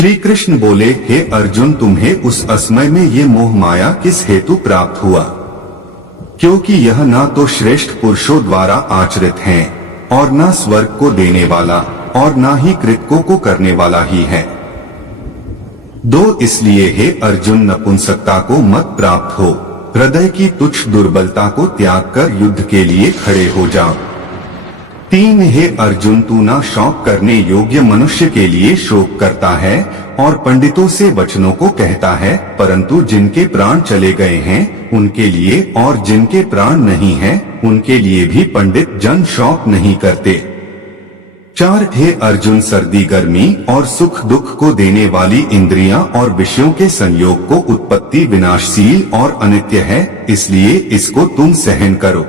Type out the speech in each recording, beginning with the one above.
श्री कृष्ण बोले, हे अर्जुन, तुम्हें उस असमय में ये मोह माया किस हेतु प्राप्त हुआ? क्योंकि यह ना तो श्रेष्ठ पुरुषों द्वारा आचरित है और ना स्वर्ग को देने वाला और ना ही कृत्यों को करने वाला ही है। दो, इसलिए हे अर्जुन, नपुंसकता को मत प्राप्त हो, हृदय की तुच्छ दुर्बलता को त्याग कर युद्ध के लिए खड़े हो जाओ। 3, हे अर्जुन, तू ना शौक करने योग्य मनुष्य के लिए शोक करता है और पंडितों से वचनों को कहता है, परंतु जिनके प्राण चले गए हैं उनके लिए और जिनके प्राण नहीं हैं उनके लिए भी पंडित जन शौक नहीं करते। 4, हे अर्जुन, सर्दी गर्मी और सुख दुख को देने वाली इंद्रियां और विषयों के संयोग को उत्पत्ति विनाशशील और अनित्य है, इसलिए इसको तुम सहन करो।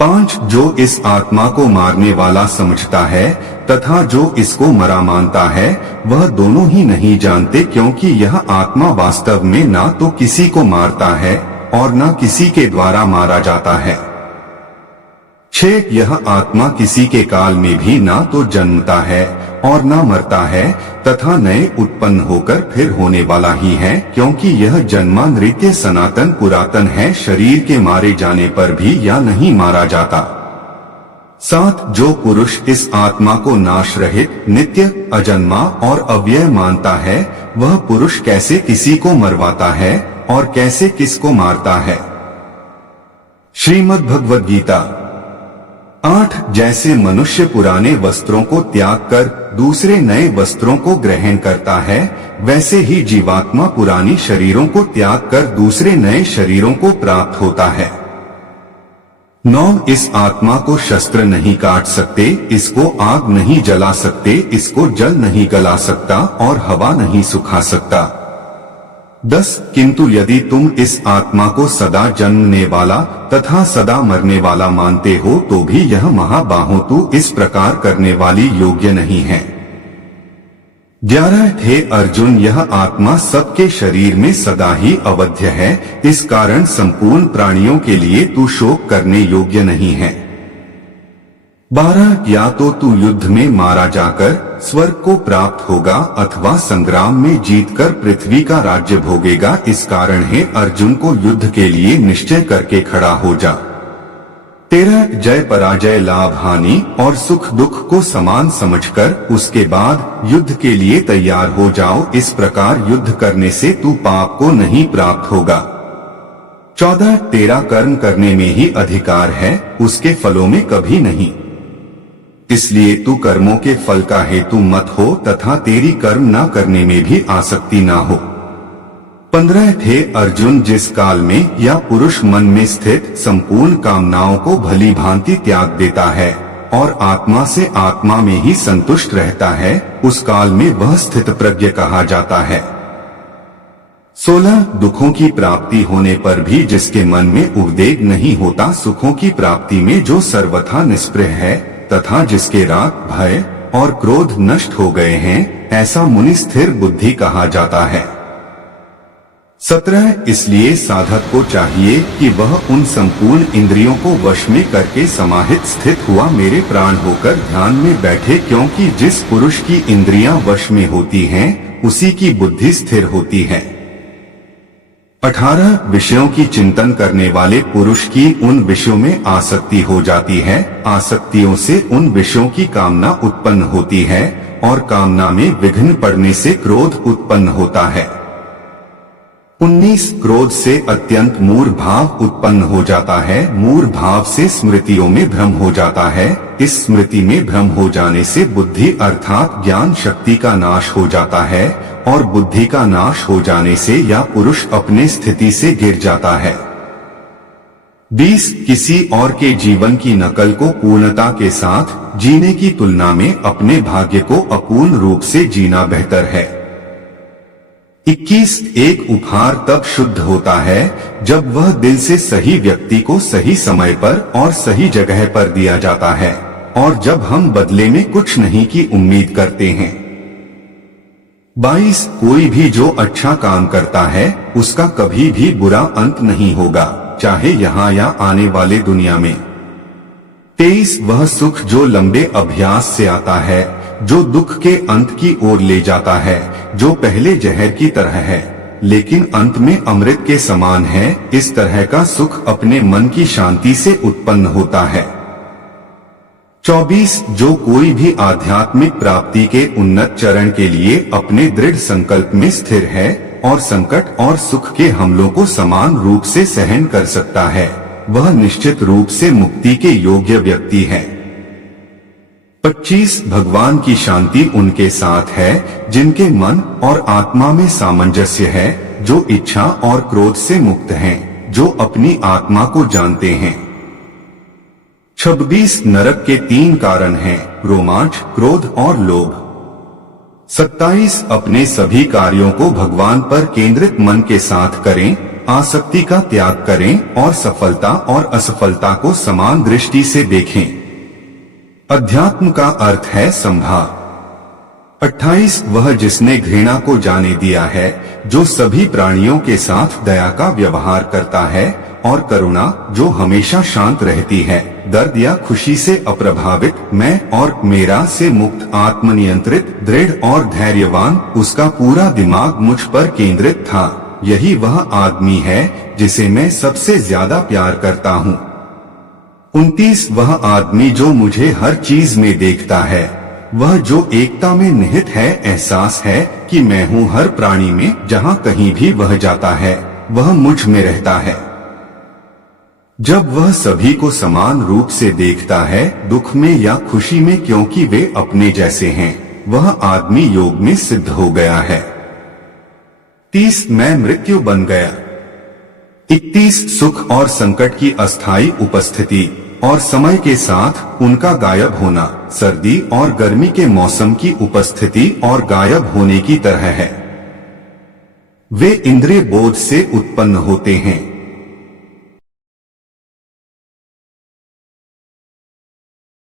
5, जो इस आत्मा को मारने वाला समझता है तथा जो इसको मरा मानता है वह दोनों ही नहीं जानते, क्योंकि यह आत्मा वास्तव में ना तो किसी को मारता है और ना किसी के द्वारा मारा जाता है। 6, यह आत्मा किसी के काल में भी ना तो जन्मता है और ना मरता है तथा नए उत्पन्न होकर फिर होने वाला ही है, क्योंकि यह जन्मा नित्य सनातन पुरातन है, शरीर के मारे जाने पर भी या नहीं मारा जाता। 7, जो पुरुष इस आत्मा को नाश रहित नित्य अजन्मा और अव्यय मानता है वह पुरुष कैसे किसी को मरवाता है और कैसे किसको मारता है। श्रीमद् भगवद गीता 8, जैसे मनुष्य पुराने वस्त्रों को त्याग कर दूसरे नए वस्त्रों को ग्रहण करता है, वैसे ही जीवात्मा पुरानी शरीरों को त्याग कर दूसरे नए शरीरों को प्राप्त होता है। 9, इस आत्मा को शस्त्र नहीं काट सकते, इसको आग नहीं जला सकते, इसको जल नहीं गला सकता और हवा नहीं सुखा सकता। 10, किंतु यदि तुम इस आत्मा को सदा जन्मने वाला तथा सदा मरने वाला मानते हो तो भी यह महाबाहो तू इस प्रकार करने वाली योग्य नहीं है। 11, हे अर्जुन, यह आत्मा सबके शरीर में सदा ही अवध्य है, इस कारण संपूर्ण प्राणियों के लिए तू शोक करने योग्य नहीं है। 12, या तो तू युद्ध में मारा जाकर स्वर्ग को प्राप्त होगा अथवा संग्राम में जीतकर पृथ्वी का राज्य भोगेगा, इस कारण है अर्जुन को युद्ध के लिए निश्चय करके खड़ा हो जा। 13, जय पराजय लाभ हानि और सुख दुख को समान समझकर उसके बाद युद्ध के लिए तैयार हो जाओ, इस प्रकार युद्ध करने से तू पाप को नहीं प्राप्त होगा। 14, तेरा कर्म करने में ही अधिकार है, उसके फलों में कभी नहीं, इसलिए तू कर्मों के फल का हेतु मत हो तथा तेरी कर्म ना करने में भी आसक्ति ना हो। 15, हे अर्जुन, जिस काल में या पुरुष मन में स्थित संपूर्ण कामनाओं को भली भांति त्याग देता है और आत्मा से आत्मा में ही संतुष्ट रहता है, उस काल में वह स्थित प्रज्ञ कहा जाता है। 16, दुखों की प्राप्ति होने पर भी जिसके मन में उद्वेग नहीं होता, सुखों की प्राप्ति में जो सर्वथा निष्प्रह है तथा जिसके राग भय और क्रोध नष्ट हो गए हैं, ऐसा मुनि स्थिर बुद्धि कहा जाता है। 17, इसलिए साधक को चाहिए कि वह उन संपूर्ण इंद्रियों को वश में करके समाहित स्थित हुआ मेरे प्राण होकर ध्यान में बैठे, क्योंकि जिस पुरुष की इंद्रियां वश में होती हैं उसी की बुद्धि स्थिर होती है। 18, विषयों की चिंतन करने वाले पुरुष की उन विषयों में आसक्ति हो जाती है, आसक्तियों से उन विषयों की कामना उत्पन्न होती है और कामना में विघ्न पड़ने से क्रोध उत्पन्न होता है। 19, क्रोध से अत्यंत मूढ़ भाव उत्पन्न हो जाता है, मूढ़ भाव से स्मृतियों में भ्रम हो जाता है, इस स्मृति में भ्रम हो जाने से बुद्धि अर्थात ज्ञान शक्ति का नाश हो जाता है और बुद्धि का नाश हो जाने से या पुरुष अपने स्थिति से गिर जाता है। 20, किसी और के जीवन की नकल को पूर्णता के साथ जीने की तुलना में अपने भाग्य को अपूर्ण रूप से जीना बेहतर है। 21, एक उपहार तब शुद्ध होता है जब वह दिल से सही व्यक्ति को सही समय पर और सही जगह पर दिया जाता है और जब हम बदले में कुछ नहीं की उम्मीद करते हैं। 22, कोई भी जो अच्छा काम करता है उसका कभी भी बुरा अंत नहीं होगा, चाहे यहाँ या आने वाले दुनिया में। 23, वह सुख जो लंबे अभ्यास से आता है जो दुख के अंत की ओर ले जाता है, जो पहले जहर की तरह है लेकिन अंत में अमृत के समान है। इस तरह का सुख अपने मन की शांति से उत्पन्न होता है। 24 जो कोई भी आध्यात्मिक प्राप्ति के उन्नत चरण के लिए अपने दृढ़ संकल्प में स्थिर है और संकट और सुख के हमलों को समान रूप से सहन कर सकता है, वह निश्चित रूप से मुक्ति के योग्य व्यक्ति है। 25 भगवान की शांति उनके साथ है जिनके मन और आत्मा में सामंजस्य है, जो इच्छा और क्रोध से मुक्त हैं, जो अपनी आत्मा को जानते हैं। 26 नरक के 3 कारण हैं, रोमांच, क्रोध और लोभ। 27 अपने सभी कार्यों को भगवान पर केंद्रित मन के साथ करें, आसक्ति का त्याग करें और सफलता और असफलता को समान दृष्टि से देखें। अध्यात्म का अर्थ है संभाव। 28 वह जिसने घृणा को जाने दिया है, जो सभी प्राणियों के साथ दया का व्यवहार करता है, और करुणा जो हमेशा शांत रहती है, दर्द या खुशी से अप्रभावित, मैं और मेरा से मुक्त, आत्मनियंत्रित, दृढ़ और धैर्यवान। उसका पूरा दिमाग मुझ पर केंद्रित था। यही वह आदमी है जिसे मैं सबसे ज्यादा प्यार करता हूँ। 29 वह आदमी जो मुझे हर चीज में देखता है, वह जो एकता में निहित है, एहसास है कि मैं हूँ हर प्राणी में, जहाँ कहीं भी वह जाता है वह मुझ में रहता है। जब वह सभी को समान रूप से देखता है, दुख में या खुशी में, क्योंकि वे अपने जैसे हैं, वह आदमी योग में सिद्ध हो गया है। 30 मैं मृत्यु बन गया। 31 सुख और संकट की अस्थायी उपस्थिति और समय के साथ उनका गायब होना, सर्दी और गर्मी के मौसम की उपस्थिति और गायब होने की तरह है। वे इंद्रिय बोध से उत्पन्न होते हैं।